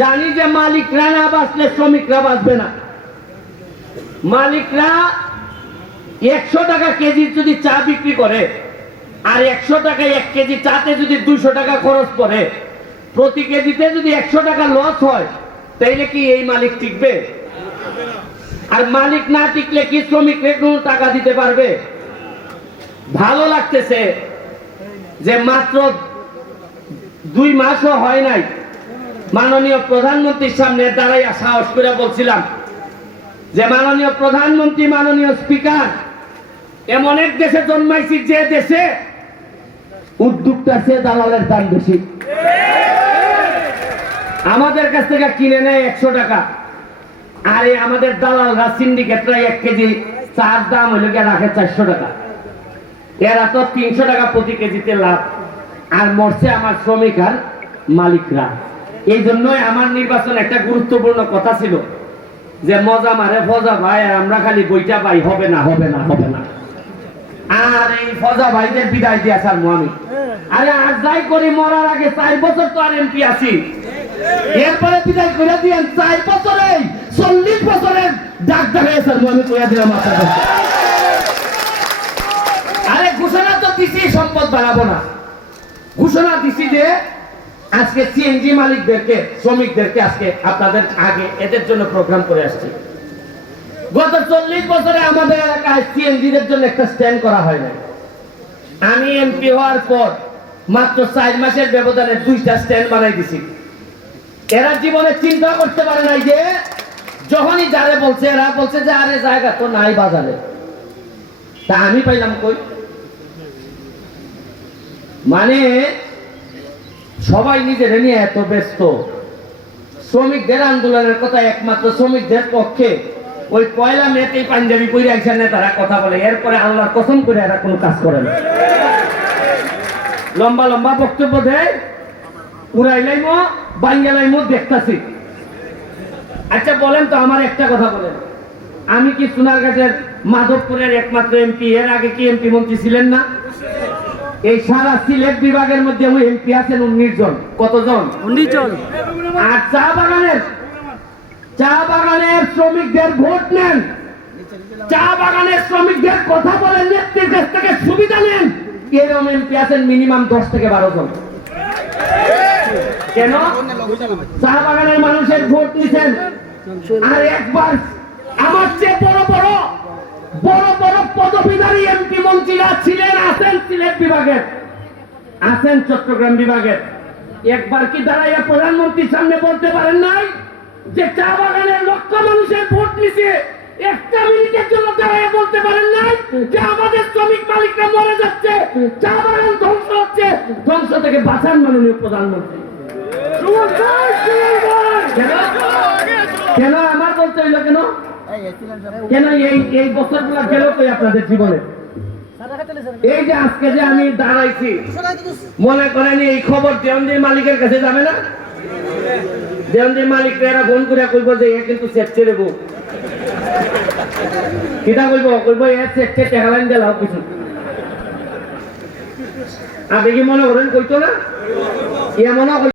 জানি যে মালিকরা না বাঁচলে শ্রমিকরা বাঁচবে না। মালিকরা 100 টাকা কেজি যদি চা বিক্রি করে আর 100 টাকায় 1 কেজি চাতে যদি 200 টাকা খরচ পড়ে, প্রতি কেজিতে যদি 100 টাকা লস হয়, তাইলে কি এই মালিক টিকবে? আর মালিক না টিকলে কি শ্রমিকরা কোনো টাকা দিতে পারবে? ভালো লাগতেছে যে মাত্র 2 মাসও হয় নাই, মাননীয় প্রধানমন্ত্রীর সামনে দাঁড়াইয়া সাহস করে বলছিলাম যে মাননীয় প্রধানমন্ত্রী, মাননীয় স্পিকার, এমন এক দেশে জন্মাইছি যে দেশে উদ্যোক্তা সে দালালের দাম বেশি। আমাদের কাছ থেকে কিনে নেয় 100 টাকা, আর আমাদের দালালরা সিন্ডিকেটরা 1 কেজি চার দাম হইলে রাখে 400 টাকা। এরা তো 300 টাকা প্রতি কেজিতে লাভ, আর মরছে আমার শ্রমিক আর মালিকরা। এই জন্যই আমার নির্বাচন একটা গুরুত্বপূর্ণ কথা ছিল যে মজা মারে ফজা ভাই, আমরা খালি বইটা পাই, হবে না হবে না হবে না। আর এই ফজা ভাইদের বিদায় দিয়ে আসার আমি, আরে আর যাই করি মরার আগে 4 বছর তো আর এমপি আছি, এরপরে বিদায় করে দিয়েন 4 বছরে 40 বছরের ডাক দেখাইছেন আমি কইয়া দিলাম আপনার কাছে। আরে ঘোষণা তো দিছি সম্পদ বাড়াবো না, ঘোষণা দিছি যে আজকে সিএনজি মালিকদেরকে, শ্রমিকদেরকে আজকে আপনাদের আগে এদের জন্য প্রোগ্রাম করে আসছি। গত 40 বছরে আমাদের এলাকায় সিএনজিদের জন্য একটা স্ট্যান্ড করা হয় না। আমি এমপি হওয়ার পর মাত্র 4 মাসের ব্যবধানে 2টা স্ট্যান্ড বানাই দিছি। এরা জীবনে চিন্তা করতে পারে নাই যে যখনই যারে বলছে, এরা বলছে যে আরে জায়গা তো নাই বাজারে, তা আমি পাইলাম কই? মানে সবাই নিজের নিয়ে এত ব্যস্ত। শ্রমিকদের আন্দোলনের কথা একমাত্র শ্রমিকদের পক্ষে ওই 1 মেতেই পাঞ্জাবি পরে আইসা নেতারা কথা বলে, এরপরে আল্লাহর কসম করে এরা কোনো কাজ করে না। লম্বা লম্বা বক্তব্য দেয়, উড়াইলাইমো বাঙ্গালাইমো দেখতাছি। আচ্ছা বলেন তো, আমার একটা কথা বলেন, আমি কি সোনারগাঁয়ের মাধবপুরের একমাত্র এমপি? এর আগে কি এমপি মন্ত্রী ছিলেন না? এই সারা সিলেট বিভাগের মধ্যে ওই এমপি আছেন 19 জন। কতজন? 19 জন। আর চা বাগানের শ্রমিকদের ভোট নেন, চা বাগানের শ্রমিকদের কথা বলেন, নেত্রীর কাছ থেকে সুবিধা নেন, এরকম এমপি আছেন মিনিমাম 10 থেকে 12 জন। কেন? চা বাগানের মানুষের ভোট নিছেন। আর একবার আমার চেয়ে বড় বড় পদবীধারী এমপি মন্ত্রীরা ছিলেন, আছেন সিলেট বিভাগের, আছেন চট্টগ্রাম বিভাগের। একবার কি দাঁড়াইয়া প্রধানমন্ত্রীর সামনে বলতে পারেন নাই যে চা বাগানের লক্ষ মানুষের ভোট নিছে? একটা মিনিটের জন্য দাঁড়াইয়া বলতে পারেন নাই যে আমাদের শ্রমিক মালিকরা মরে যাচ্ছে, চা বাগান ধ্বংস হচ্ছে, ধ্বংস থেকে বাঁচান মাননীয় প্রধানমন্ত্রী? কেন আমার বলতে হইল? কেন কেন এই বছরগুলো গেল কই আপনাদের জীবনে? এই যে আজকে যে আমি দাঁড়াইছি, মনে করেন এই খবর দেওয়ানজির মালিকের কাছে যাবে না? দেওয়ানজির মালিকরা এরা ফোন করে কইব যে এ কিন্তু সেপছে দেবো, কিটা কইব? কইব এ সেপছে টেকালাইন দিলাও কিছু। আপনি কি মনে করেন কইতো না? এ মনে